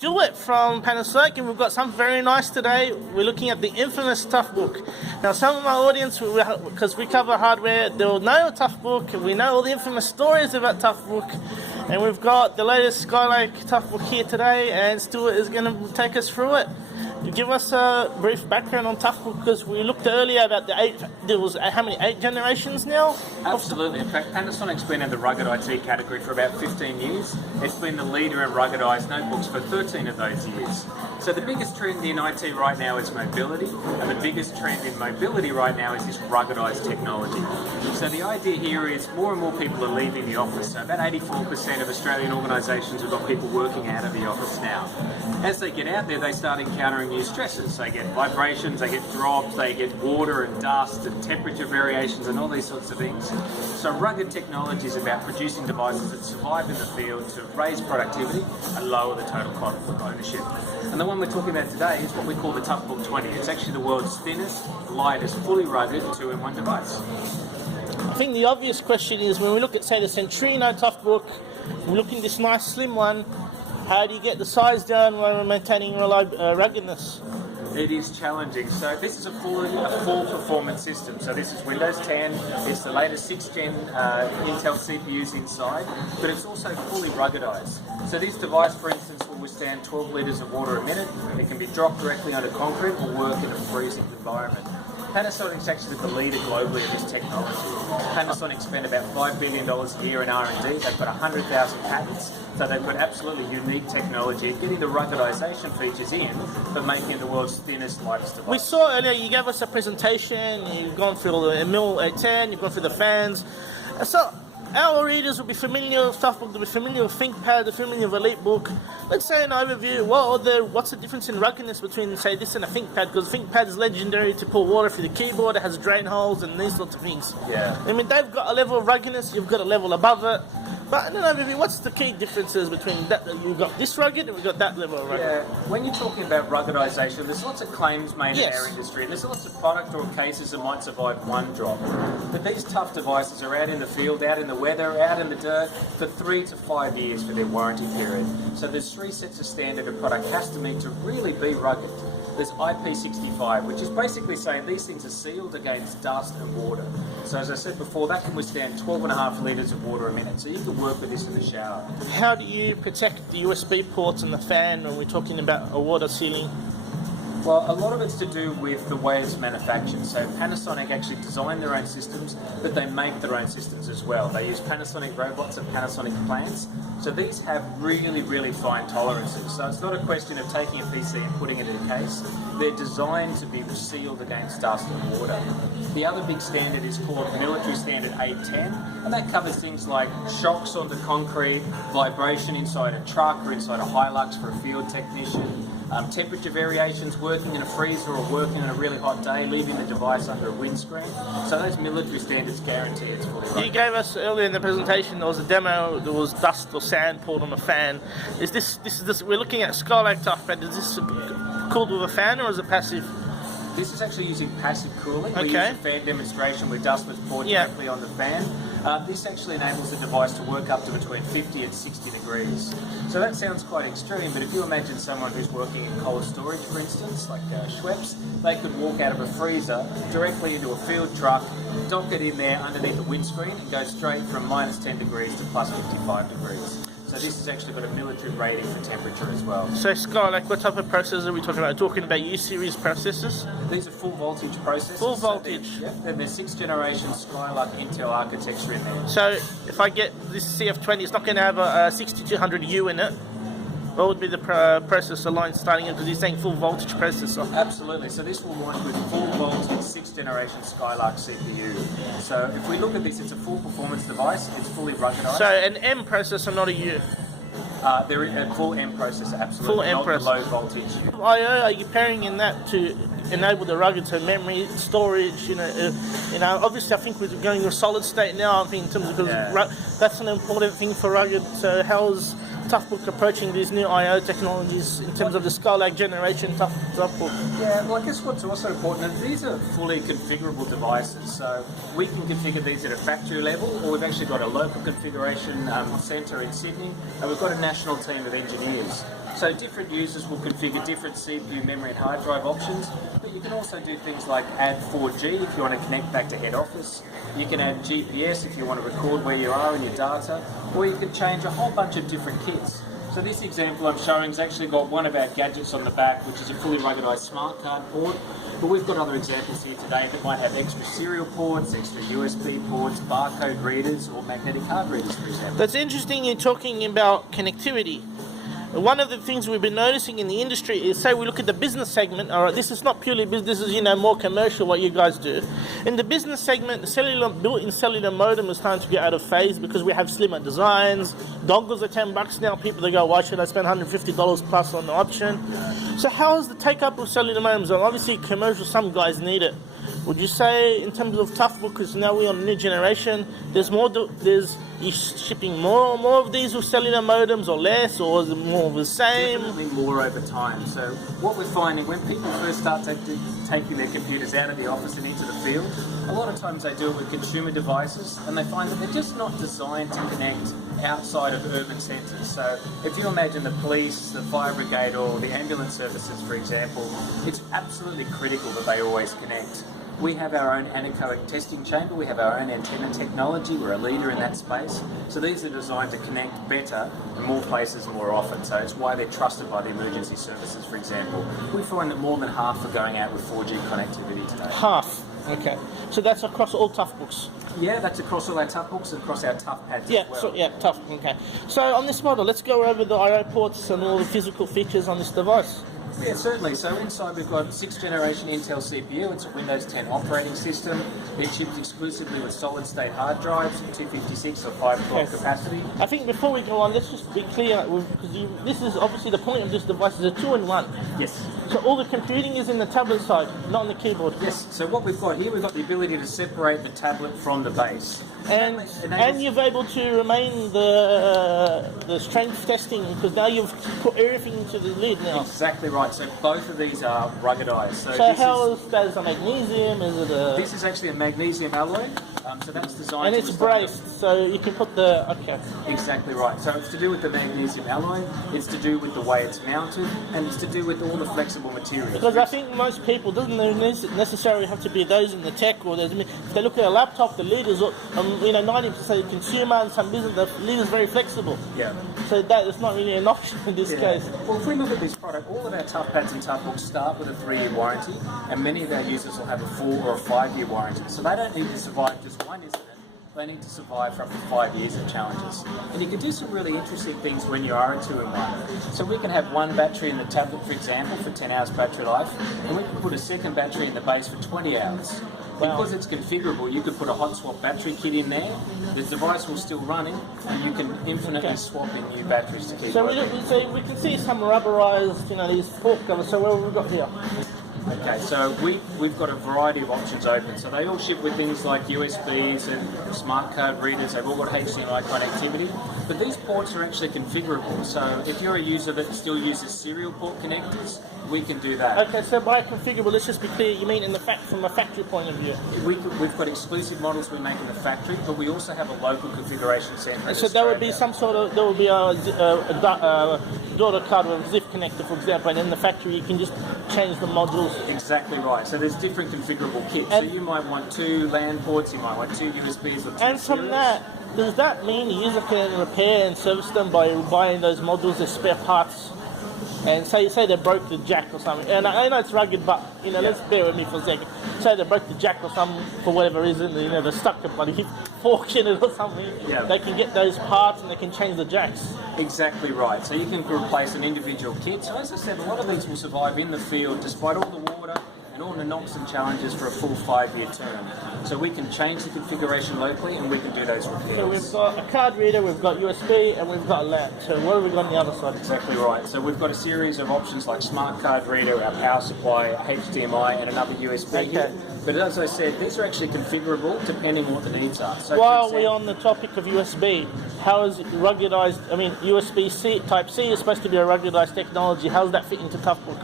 Stuart from Panasonic, and we've got something very nice today. We're looking at the infamous Toughbook. Now, some of my audience, because we cover hardware, they'll know Toughbook, and we know all the infamous stories about Toughbook. And we've got the latest Skylake Toughbook here today, and Stuart is going to take us through it. Give us a brief background on Toughbook, because we looked earlier about eight generations now? Absolutely. In fact, Panasonic's been in the rugged IT category for about 15 years. It's been the leader in ruggedized notebooks for 13 of those years. So the biggest trend in IT right now is mobility, and the biggest trend in mobility right now is this ruggedized technology. So the idea here is more and more people are leaving the office. So about 84% of Australian organisations have got people working out of the office now. As they get out there, they start encountering new stresses. They get vibrations, they get drops, they get water and dust and temperature variations and all these sorts of things. So rugged technology is about producing devices that survive in the field to raise productivity and lower the total cost of ownership. And the one we're talking about today is what we call the Toughbook 20. It's actually the world's thinnest, lightest, fully rugged 2-in-1 device. I think the obvious question is, when we look at, say, the Centrino Toughbook, we look at this nice slim one, how do you get the size down while maintaining ruggedness? It is challenging. So this is a full performance system. So this is Windows 10, it's the latest 6th gen Intel CPUs inside, but it's also fully ruggedized. So this device, for instance, will withstand 12 litres of water a minute. It can be dropped directly onto concrete or work in a freezing environment. Panasonic's actually the leader globally of this technology. Panasonic spent about $5 billion a year in R&D. They've got 100,000 patents, so they've got absolutely unique technology, getting the ruggedization features in, but making it the world's thinnest, lightest device. We saw earlier, you gave us a presentation, you've gone through the MIL-A10, you've gone through the fans. So our readers will be familiar with Toughbook, they'll be familiar with ThinkPad, they're familiar with EliteBook. Let's say an overview, what's the difference in ruggedness between, say, this and a ThinkPad? Because ThinkPad is legendary to pull water through the keyboard, it has drain holes and these sorts of things. Yeah. I mean, they've got a level of ruggedness, you've got a level above it. But in an overview, what's the key differences between that, you've got this rugged and we've got that level of rugged? Yeah, when you're talking about ruggedization, there's lots of claims made in our industry, and there's lots of product or cases that might survive one drop. But these tough devices are out in the field, out in the weather, out in the dirt for 3 to 5 years for their warranty period. So there's 3 sets of standard a product has to meet to really be rugged. There's IP65, which is basically saying these things are sealed against dust and water. So as I said before, that can withstand 12.5 litres of water a minute. So you can work with this in the shower. How do you protect the USB ports and the fan when we're talking about a water sealing? Well, a lot of it's to do with the way it's manufactured. So Panasonic actually design their own systems, but they make their own systems as well. They use Panasonic robots and Panasonic plants. So these have really, really fine tolerances. So it's not a question of taking a PC and putting it in a case. They're designed to be sealed against dust and water. The other big standard is called Military Standard 810, and that covers things like shocks onto concrete, vibration inside a truck or inside a Hilux for a field technician, temperature variations, working in a freezer or working on a really hot day, leaving the device under a windscreen. So those military standards guarantee it's fully rugged. You gave us earlier in the presentation, there was a demo, there was dust or sand poured on a fan. Is this we're looking at Skylake Toughpad, is this cooled with a fan or is it passive? This is actually using passive cooling. Okay. We use a fan demonstration where dust was poured directly on the fan. This actually enables the device to work up to between 50 and 60 degrees. So that sounds quite extreme, but if you imagine someone who's working in cold storage, for instance, like Schweppes, they could walk out of a freezer directly into a field truck, dock it in there underneath the windscreen, and go straight from minus 10 degrees to plus 55 degrees. So this has actually got a military rating for temperature as well. So Skylake, what type of processors are we talking about? Talking about U-series processors? These are full voltage processors. Full voltage? So they're the 6th generation Skylake Intel architecture in there. So if I get this CF20, it's not going to have a 6200U in it. What would be the processor line starting in? Because you're saying full voltage processor. Absolutely. So this will launch with full voltage 6th generation Skylake CPU. So if we look at this, it's a full performance device. It's fully ruggedized. So an M processor, not a U. They're a full M processor, absolutely. Full M not processor. Low voltage. I/O, are you pairing in that to enable the rugged, so memory, storage, obviously I think we're going with solid state now, I think in terms of, because that's an important thing for rugged. So how's Toughbook approaching these new I/O technologies in terms of the Skylake generation Toughbook? Yeah, well, I guess what's also important is these are fully configurable devices. So we can configure these at a factory level, or we've actually got a local configuration centre in Sydney, and we've got a national team of engineers So different users will configure different CPU, memory and hard drive options, but you can also do things like add 4G if you want to connect back to head office. You can add GPS if you want to record where you are in your data, or you can change a whole bunch of different kits. So this example I'm showing has actually got one of our gadgets on the back, which is a fully ruggedized smart card port. But we've got other examples here today that might have extra serial ports, extra USB ports, barcode readers, or magnetic card readers, for example. That's interesting you're talking about connectivity. One of the things we've been noticing in the industry is, say we look at the business segment, all right, this is not purely business, this is, more commercial what you guys do. In the business segment, the built-in cellular modem is starting to get out of phase because we have slimmer designs. Dongles are $10 now. People, they go, why should I spend $150 plus on the option? So how is the take-up of cellular modems? And obviously commercial, some guys need it. Would you say, in terms of Toughbook, because now we're on a new generation, you shipping more of these with cellular modems or less, or is it more of the same? Definitely more over time. So what we're finding, when people first start taking their computers out of the office and into the field, a lot of times they do it with consumer devices, and they find that they're just not designed to connect outside of urban centres. So if you imagine the police, the fire brigade, or the ambulance services, for example, it's absolutely critical that they always connect. We have our own anechoic testing chamber, we have our own antenna technology, we're a leader in that space. So these are designed to connect better in more places more often. So it's why they're trusted by the emergency services, for example. We find that more than half are going out with 4G connectivity today. Half? Okay. So that's across all Toughbooks? Yeah, that's across all our Toughbooks and across our ToughPads as well. Tough. Okay. So on this model, let's go over the I/O ports and all the physical features on this device. Yeah, certainly. So inside we've got 6th generation Intel CPU. It's a Windows 10 operating system. It ships exclusively with solid state hard drives, 256 or 512 capacity. I think before we go on, let's just be clear, because this is obviously the point of this device is a 2-in-1. Yes. So all the computing is in the tablet side, not on the keyboard. Yes. So what we've got here, we've got the ability to separate the tablet from the base. And you've able to remain the strength testing, because now you've put everything into the lid now. Exactly right. So both of these are ruggedized. So how is that a magnesium? Is it a... This is actually a magnesium alloy. So that's designed. And it's braced, so you can put the... Okay. Exactly right. So it's to do with the magnesium alloy. It's to do with the way it's mounted, and it's to do with all the flexible materials. Because I think most people doesn't necessarily have to be those in the tech, or if they look at a laptop, the lid is 90% consumer and some business. The lid is very flexible. Yeah. So that is not really an option in this case. Well, if we look at this product, all of our ToughPads and Toughbooks start with a 3-year warranty, and many of our users will have a 4 or a 5-year warranty. So they don't need to survive just one incident. They need to survive for up to 5 years of challenges. And you can do some really interesting things when you are a 2-in-1. So we can have one battery in the tablet, for example, for 10 hours battery life, and we can put a second battery in the base for 20 hours. Because it's configurable, you could put a hot swap battery kit in there, the device will still running, and you can infinitely swap in new batteries to keep working. So we can see some rubberized, these port covers. So what have we got here? Okay, so we've got a variety of options open. So they all ship with things like USBs and smart card readers. They've all got HDMI connectivity. But these ports are actually configurable. So if you're a user that still uses serial port connectors, we can do that. Okay, so by configurable, let's just be clear, you mean from a factory point of view? We've got exclusive models we make in the factory, but we also have a local configuration center. So there would be there would be a daughter card with a ZIF connector, for example, and in the factory you can just change the modules. Exactly right. So there's different configurable kits. So you might want 2 LAN ports, you might want 2 USBs or 2 And from that, does that mean the user can repair and service them by buying those modules as spare parts? And say they broke the jack or something. And I know it's rugged, but let's bear with me for a second. Say they broke the jack or something for whatever reason. They stuck a bloody fork in it or something. Yeah. They can get those parts and they can change the jacks. Exactly right. So you can replace an individual kit. So as I said, a lot of these will survive in the field despite all the water and all the knocks and challenges for a full 5-year term. So we can change the configuration locally and we can do those repairs. So we've got a card reader, we've got USB, and we've got a LAN. So what have we got on the other side? Exactly right. So we've got a series of options like smart card reader, our power supply, HDMI, and another USB here. But as I said, these are actually configurable depending on what the needs are. So while we're on the topic of USB, how is it ruggedized? I mean, USB-C, Type-C is supposed to be a ruggedized technology. How does that fit into Toughbook?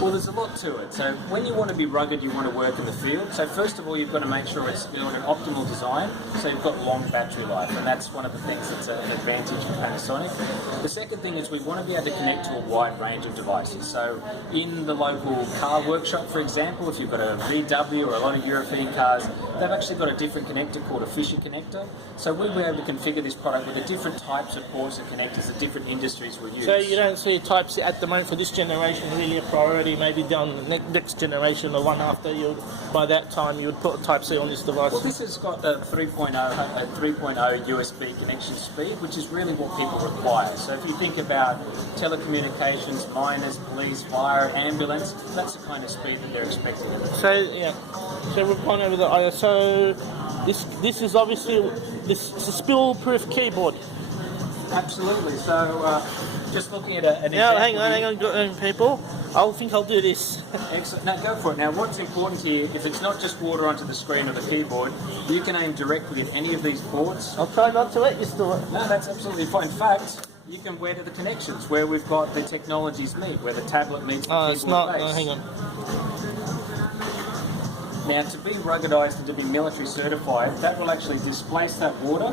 Well, there's a lot to it. So when you want to be rugged, you want to work in the field. So first of all, you've got to make sure it's got an optimal design. So you've got long battery life, and that's one of the things that's an advantage for Panasonic. The second thing is we want to be able to connect to a wide range of devices. So in the local car workshop, for example, if you've got a VW or a lot of European cars, they've actually got a different connector called a Fisher connector. So we'll be able to configure this product with the different types of ports and connectors that different industries will use. So you don't see Type-C at the moment for this generation really a priority, maybe down the next generation or one after, by that time you would put a Type-C on this device? Well, this has got a 3.0 USB connection speed, which is really what people require. So if you think about telecommunications, miners, police, fire, ambulance, that's the kind of speed that they're expecting. So yeah, so we've gone over the ISO. This is obviously this is a spill-proof keyboard. Absolutely. So just looking at an Now, example. hang on, people. I think I'll do this. Excellent. Now go for it. Now what's important here, if it's not just water onto the screen or the keyboard, you can aim directly at any of these ports. I'll try not to let you do it. No, that's absolutely fine. In fact, you can wear to the connections where we've got the technologies meet, where the tablet meets the keyboard It's not. base. No, hang on. Now, to be ruggedized and to be military certified, that will actually displace that water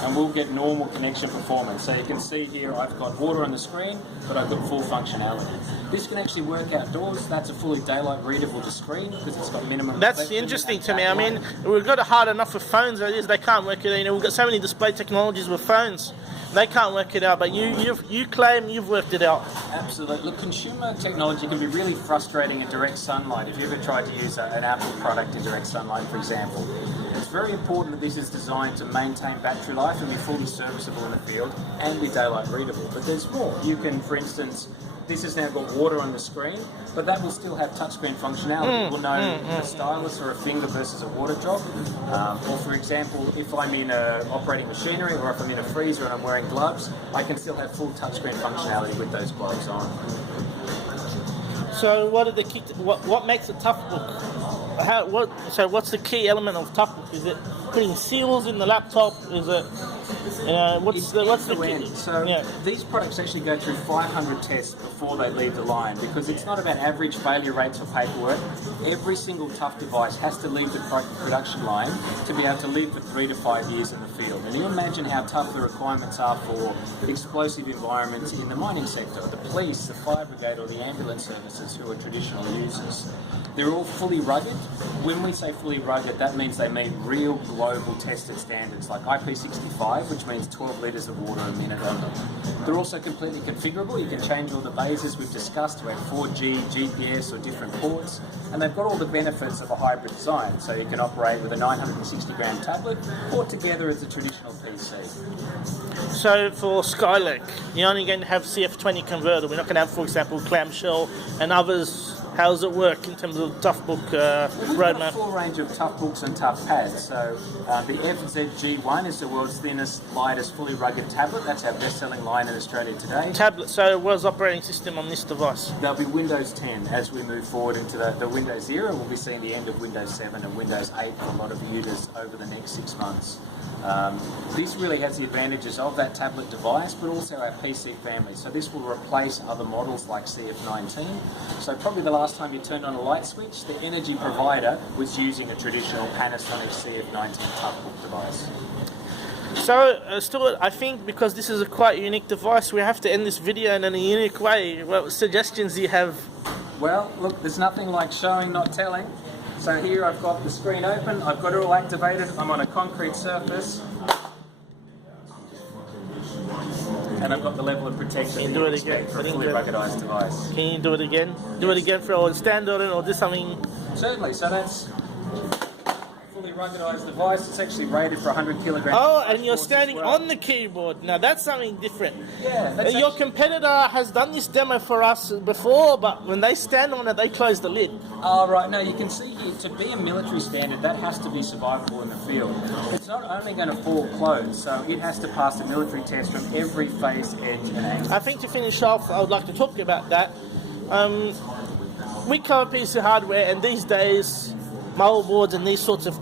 and we'll get normal connection performance. So you can see here I've got water on the screen, but I've got full functionality. This can actually work outdoors. That's a fully daylight readable screen because it's got minimum. That's interesting to me. I mean, we've got it hard enough with phones as it is. They can't work it out. You know, we've got so many display technologies with phones. They can't work it out, but you claim you've worked it out. Absolutely. Look, consumer technology can be really frustrating in direct sunlight. If you ever tried to use an Apple product in direct sunlight, for example, it's very important that this is designed to maintain battery life and be fully serviceable in the field and be daylight readable. But there's more. You can, for instance, this has now got water on the screen, but that will still have touchscreen functionality. It will know a stylus or a finger versus a water drop. Or for example, if I'm in operating machinery or if I'm in a freezer and I'm wearing gloves, I can still have full touchscreen functionality with those gloves on. So what makes a tough book? So what's the key element of tough book? Is it putting seals in the laptop? Is it what's the key? So these products actually go through 500 tests before they leave the line because it's not about average failure rates or paperwork. Every single tough device has to leave the production line to be able to live for 3 to 5 years in the field. And you imagine how tough the requirements are for explosive environments in the mining sector, the police, the fire brigade or the ambulance services who are traditional users. They're all fully rugged. When we say fully rugged, that means they meet real global tested standards like IP65, which means 12 litres of water a minute on them. They're also completely configurable. You can change all the bases we've discussed to have 4G, GPS or different ports. And they've got all the benefits of a hybrid design. So you can operate with a 960 gram tablet or together as a traditional PC. So for Skylake, you're only going to have CF20 converter. We're not going to have, for example, clamshell and others. How does it work in terms of tough book roadmap? We've got a full range of tough books and tough pads. So the FZG1 is the world's thinnest, lightest, fully rugged tablet. That's our best-selling line in Australia today. Tablet. So what's the operating system on this device? There'll be Windows 10 as we move forward into the Windows era. We'll be seeing the end of Windows 7 and Windows 8 for a lot of users over the next 6 months. This really has the advantages of that tablet device, but also our PC family. So this will replace other models like CF19. So probably the last time you turned on a light switch, the energy provider was using a traditional Panasonic CF19 tough book device. So, Stuart, I think because this is a quite unique device, we have to end this video in a unique way. What suggestions do you have? Well, look, there's nothing like showing, not telling. So here I've got the screen open, I've got it all activated, I'm on a concrete surface. And I've got the level of protection Can you do it again? for a fully ruggedized device. Can you do it again? Do it again or stand on it or do something? Certainly, so that's fully ruggedized device. It's actually rated for 100 kilograms. Oh, and you're standing on the keyboard. Now that's something different. Yeah. Your competitor has done this demo for us before, but when they stand on it, they close the lid. Oh, right. No, you can see here, to be a military standard, that has to be survivable in the field. It's not only going to fall closed, so it has to pass the military test from every face, edge, and angle. I think to finish off, I would like to talk about that. We cover PC hardware, and these days, motherboards and these sorts of,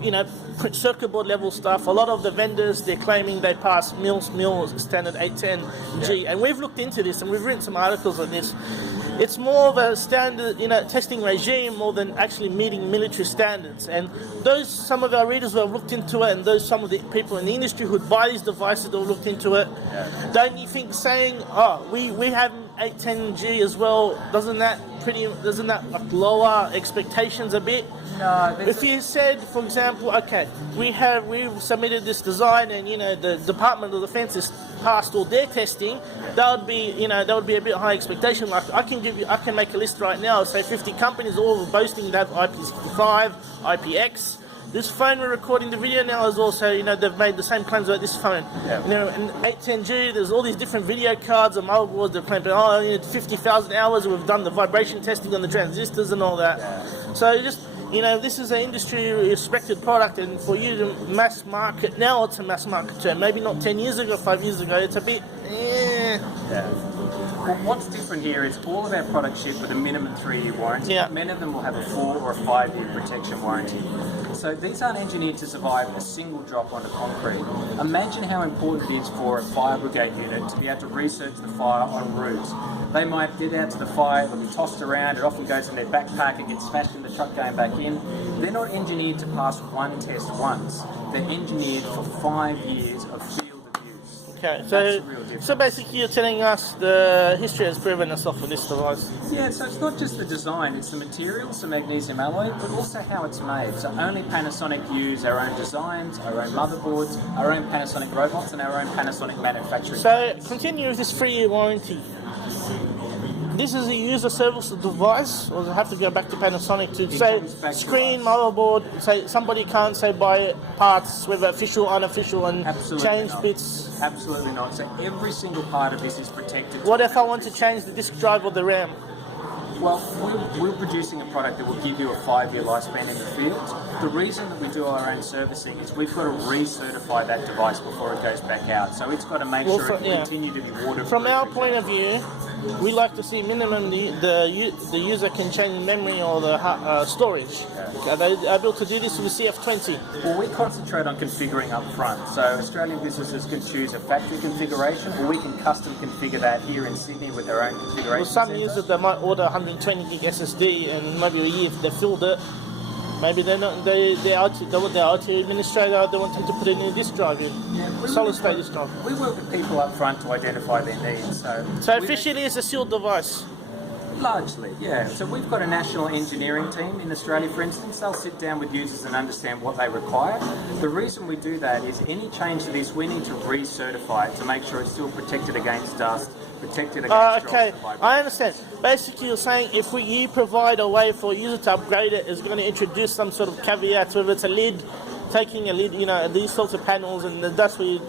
circuit board level stuff, a lot of the vendors, they're claiming they pass MIL standard 810G, and we've looked into this and we've written some articles on this. it's more of a standard, testing regime more than actually meeting military standards. And some of our readers who have looked into it, and some of the people in the industry who buy these devices that have looked into it, don't you think saying, we have 810G as well, doesn't that like lower expectations a bit? No. If you said, for example, okay, we've submitted this design, and the Department of Defense has passed all their testing, that would be a bit high expectation. Like I can make a list right now, say 50 companies all boasting they have IP65, IPX. This phone we're recording the video now is also, they've made the same claims about this phone. Yeah. And 810G, there's all these different video cards and motherboards that claim, 50,000 hours, we've done the vibration testing on the transistors and all that. Yeah. So just, this is an industry respected product, and for you to mass market, now it's a mass market term. Maybe not 10 years ago, 5 years ago, it's a bit, Yeah. Well, what's different here is all of our products ship with a minimum 3-year warranty. Yeah. Many of them will have a 4 or a 5-year protection warranty. So these aren't engineered to survive a single drop onto concrete. Imagine how important it is for a fire brigade unit to be able to research the fire en route. They might get out to the fire, they'll be tossed around, it often goes in their backpack and gets smashed in the truck going back in. They're not engineered to pass one test once. They're engineered for 5 years of field abuse. okay. That's the real difference. So basically you're telling us the history has proven itself with this device. Yeah, so it's not just the design, it's the materials, the magnesium alloy, but also how it's made. So only Panasonic use our own designs, our own motherboards, our own Panasonic robots, and our own Panasonic manufacturing. So continue with this 3-year warranty. This is a user service device, or does it have to go back to Panasonic to say comes back to screen, us. motherboard, say somebody can't say buy parts, whether official, unofficial, and Absolutely change not. bits? Absolutely not. So every single part of this is protected. What if I want to change the disk drive or the RAM? Well, we're producing a product that will give you a 5-year lifespan in the field. The reason that we do our own servicing is we've got to recertify that device before it goes back out. So it's got to make sure it can continue to be waterproof. From our point of view, we like to see minimum the user can change memory or the storage. Are they able to do this with the CF20? Well, we concentrate on configuring up front. So Australian businesses can choose a factory configuration, or we can custom configure that here in Sydney with our own configuration. Well, some center. users they might order 120 gig SSD, and maybe a year if they filled it, maybe they're not. Their IT administrator, they want them to put a new disk drive in, solid state disk drive. We work with people up front to identify their needs. So officially, it's a sealed device. Largely, yeah. So we've got a national engineering team in Australia, for instance. They'll sit down with users and understand what they require. The reason we do that is any change to this, we need to recertify it to make sure it's still protected against dust, protected against Okay, drops and I understand. Basically, you're saying if you provide a way for a user to upgrade it, it's going to introduce some sort of caveats, whether it's a lid, taking a lid, these sorts of panels, and that's where you...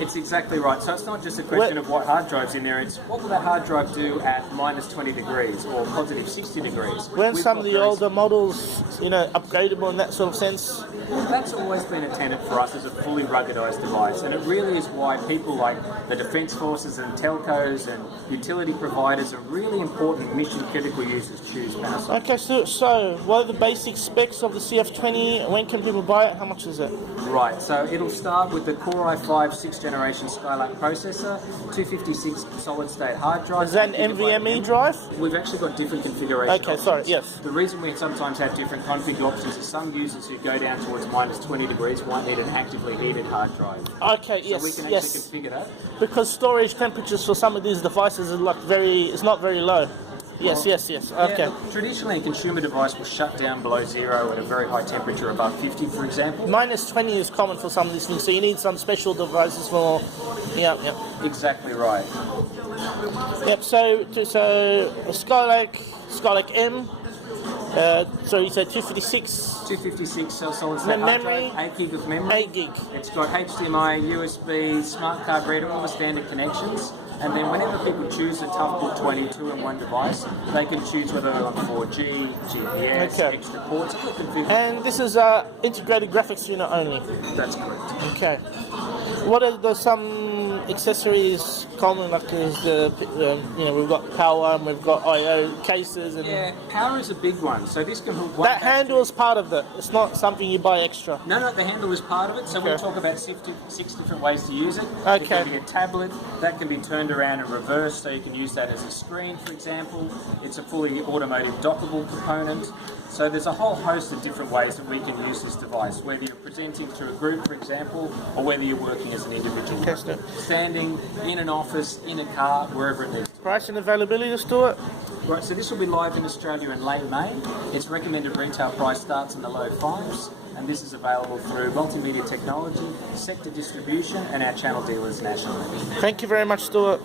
It's exactly right. So it's not just a question of what hard drive's in there, it's what will that hard drive do at minus 20 degrees or positive 60 degrees. When some of the older models, upgradable in that sort of sense. That's always been a tenet for us as a fully ruggedized device, and it really is why people like the Defence Forces and telcos and utility providers and really important mission-critical users choose Panasonic. Okay, so what are the basic specs of the CF20? When can people buy it? How much is it? Right, so it'll start with the Core i5 6th generation Skylake processor, 256 solid-state hard drive. Is that an NVMe drive? We've actually got different configuration Okay, sorry, yes. The reason we sometimes have different config options is some users who go down towards minus 20 degrees might need an actively heated hard drive. Okay, So yes, we can yes. actually configure that. Because storage temperatures for some of these devices is it's not very low. Yes. Okay. Yeah, traditionally, a consumer device will shut down below zero at a very high temperature, above 50, for example. Minus 20 is common for some of these things, so you need some special devices for... Yep. Exactly right. Yep, so Skylake M, so you said 256... 256 solid state hard Memory? drive, 8 gig of memory. 8 gig. It's got HDMI, USB, smart card reader, all the standard connections. And then whenever people choose a Toughbook 20 2-in-1 device, they can choose whether they want 4G, GPS, Okay. extra ports. All configured. And this is integrated graphics unit only. That's correct. Okay. What are some accessories common? Like, is the we've got power and we've got I/O cases and Yeah, power is a big one. So this can hook one that handle is part of it. It's not something you buy extra. No, the handle is part of it. So we Okay. talk about 6 different ways to use it. It Okay. can be a tablet that can be turned around and reversed, so you can use that as a screen, for example. It's a fully automotive dockable component. So there's a whole host of different ways that we can use this device, whether you're presenting to a group, for example, or whether you're working as an individual. Fantastic. Standing in an office, in a car, wherever it needs to be. Price and availability to store it. Right, so this will be live in Australia in late May. Its recommended retail price starts in the low fives, and this is available through multimedia technology, sector distribution, and our channel dealers nationally. Thank you very much, Stuart.